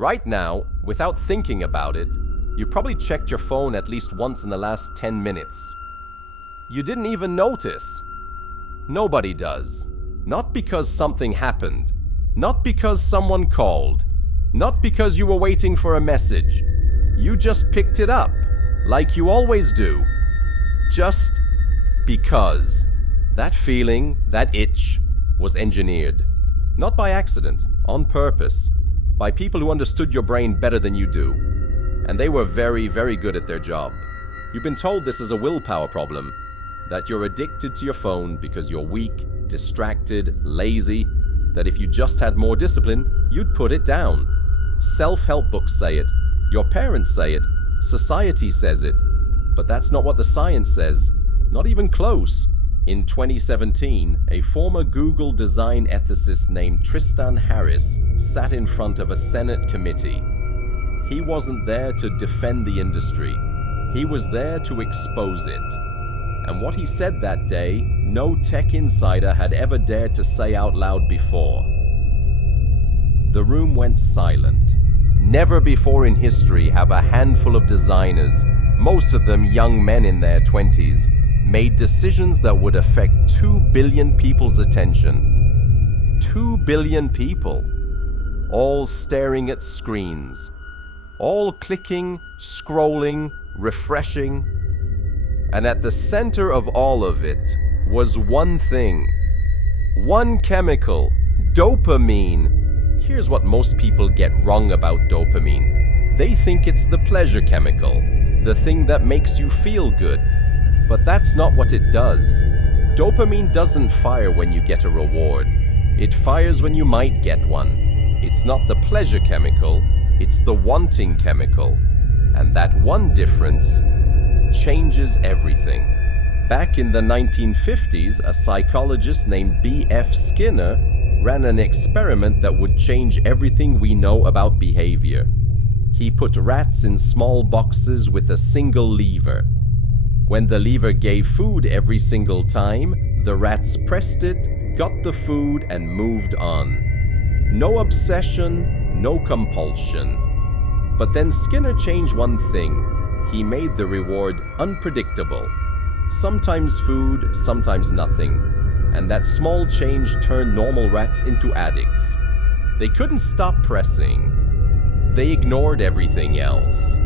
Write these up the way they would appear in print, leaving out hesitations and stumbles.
Right now, without thinking about it, you probably checked your phone at least once in the last 10 minutes. You didn't even notice. Nobody does. Not because something happened. Not because someone called. Not because you were waiting for a message. You just picked it up, like you always do. Just because. That feeling, that itch, was engineered. Not by accident, on purpose, by people who understood your brain better than you do. And they were very, very good at their job. You've been told this is a willpower problem, that you're addicted to your phone because you're weak, distracted, lazy, that if you just had more discipline, you'd put it down. Self-help books say it, your parents say it, society says it, but that's not what the science says, not even close. In 2017, a former Google design ethicist named Tristan Harris sat in front of a Senate committee. He wasn't there to defend the industry. He was there to expose it. And what he said that day, no tech insider had ever dared to say out loud before. The room went silent. Never before in history have a handful of designers, most of them young men in their 20s, made decisions that would affect 2 billion people's attention. 2 billion people, all staring at screens, all clicking, scrolling, refreshing. And at the center of all of it was one thing, one chemical, dopamine. Here's what most people get wrong about dopamine. They think it's the pleasure chemical, the thing that makes you feel good. But that's not what it does. Dopamine doesn't fire when you get a reward. It fires when you might get one. It's not the pleasure chemical, it's the wanting chemical. And that one difference changes everything. Back in the 1950s, a psychologist named B.F. Skinner ran an experiment that would change everything we know about behavior. He put rats in small boxes with a single lever. When the lever gave food every single time, the rats pressed it, got the food, and moved on. No obsession, no compulsion. But then Skinner changed one thing. He made the reward unpredictable. Sometimes food, sometimes nothing. And that small change turned normal rats into addicts. They couldn't stop pressing. They ignored everything else.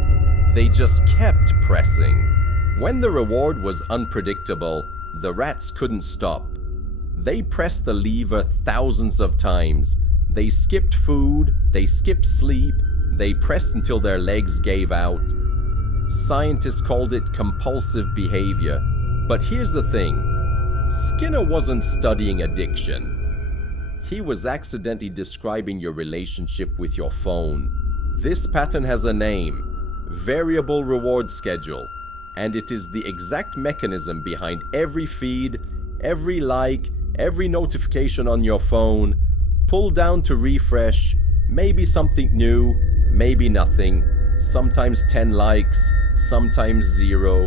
They just kept pressing. When the reward was unpredictable, the rats couldn't stop. They pressed the lever thousands of times. They skipped food, they skipped sleep, they pressed until their legs gave out. Scientists called it compulsive behavior. But here's the thing, Skinner wasn't studying addiction. He was accidentally describing your relationship with your phone. This pattern has a name, variable reward schedule. And it is the exact mechanism behind every feed, every like, every notification on your phone. Pull down to refresh, maybe something new, maybe nothing. Sometimes 10 likes, sometimes 0.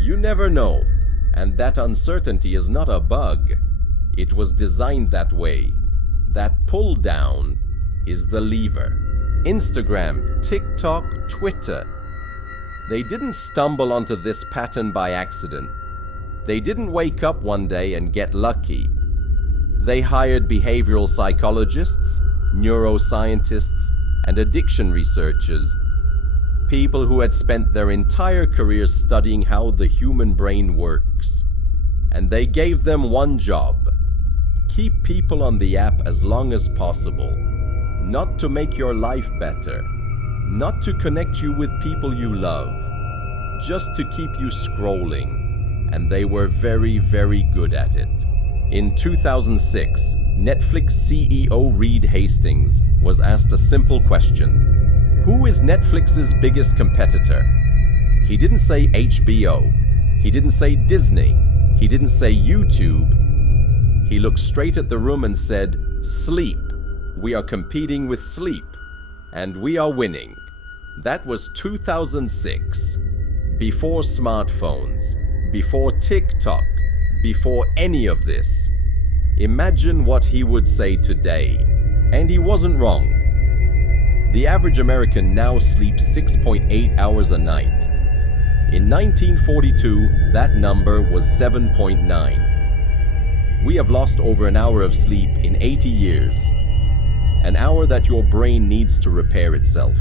You never know. And that uncertainty is not a bug. It was designed that way. That pull down is the lever. Instagram, TikTok, Twitter. They didn't stumble onto this pattern by accident. They didn't wake up one day and get lucky. They hired behavioral psychologists, neuroscientists, and addiction researchers. People who had spent their entire careers studying how the human brain works. And they gave them one job. Keep people on the app as long as possible. Not to make your life better. Not to connect you with people you love, just to keep you scrolling, and they were very, very good at it. In 2006, Netflix CEO Reed Hastings was asked a simple question. Who is Netflix's biggest competitor? He didn't say HBO, he didn't say Disney, he didn't say YouTube. He looked straight at the room and said, sleep. We are competing with sleep. And we are winning. That was 2006. Before smartphones, before TikTok, before any of this. Imagine what he would say today. And he wasn't wrong. The average American now sleeps 6.8 hours a night. In 1942, that number was 7.9. We have lost over an hour of sleep in 80 years. An hour that your brain needs to repair itself.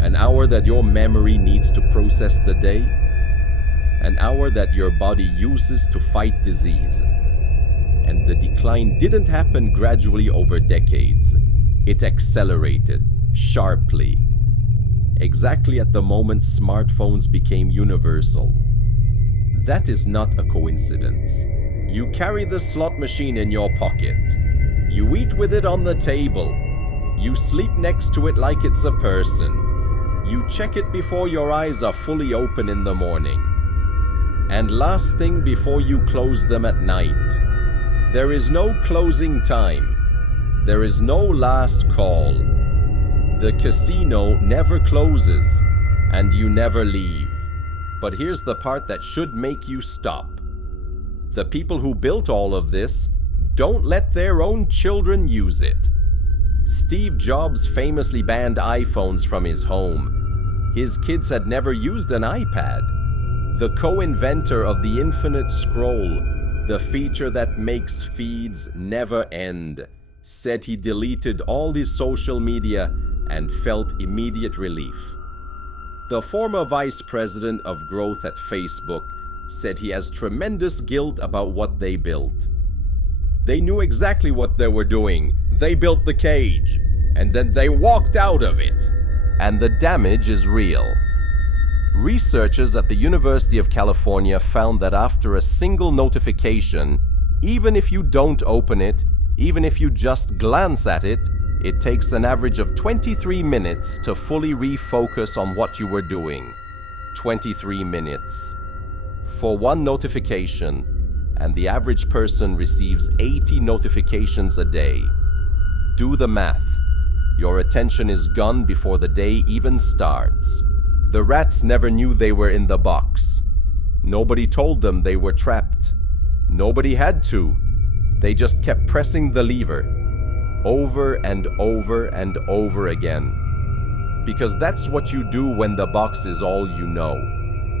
An hour that your memory needs to process the day. An hour that your body uses to fight disease. And the decline didn't happen gradually over decades. It accelerated sharply. Exactly at the moment smartphones became universal. That is not a coincidence. You carry the slot machine in your pocket. You eat with it on the table. You sleep next to it like it's a person. You check it before your eyes are fully open in the morning. And last thing before you close them at night. There is no closing time. There is no last call. The casino never closes, and you never leave. But here's the part that should make you stop. The people who built all of this don't let their own children use it. Steve Jobs famously banned iPhones from his home. His kids had never used an iPad. The co-inventor of the infinite scroll, the feature that makes feeds never end, said he deleted all his social media and felt immediate relief. The former vice president of growth at Facebook said he has tremendous guilt about what they built. They knew exactly what they were doing. They built the cage, and then they walked out of it. And the damage is real. Researchers at the University of California found that after a single notification, even if you don't open it, even if you just glance at it, it takes an average of 23 minutes to fully refocus on what you were doing. 23 minutes. For one notification, and the average person receives 80 notifications a day. Do the math. Your attention is gone before the day even starts. The rats never knew they were in the box. Nobody told them they were trapped. Nobody had to. They just kept pressing the lever. Over and over and over again. Because that's what you do when the box is all you know.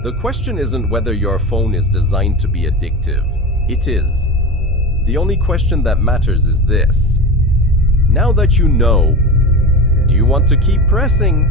The question isn't whether your phone is designed to be addictive. It is. The only question that matters is this. Now that you know, do you want to keep pressing?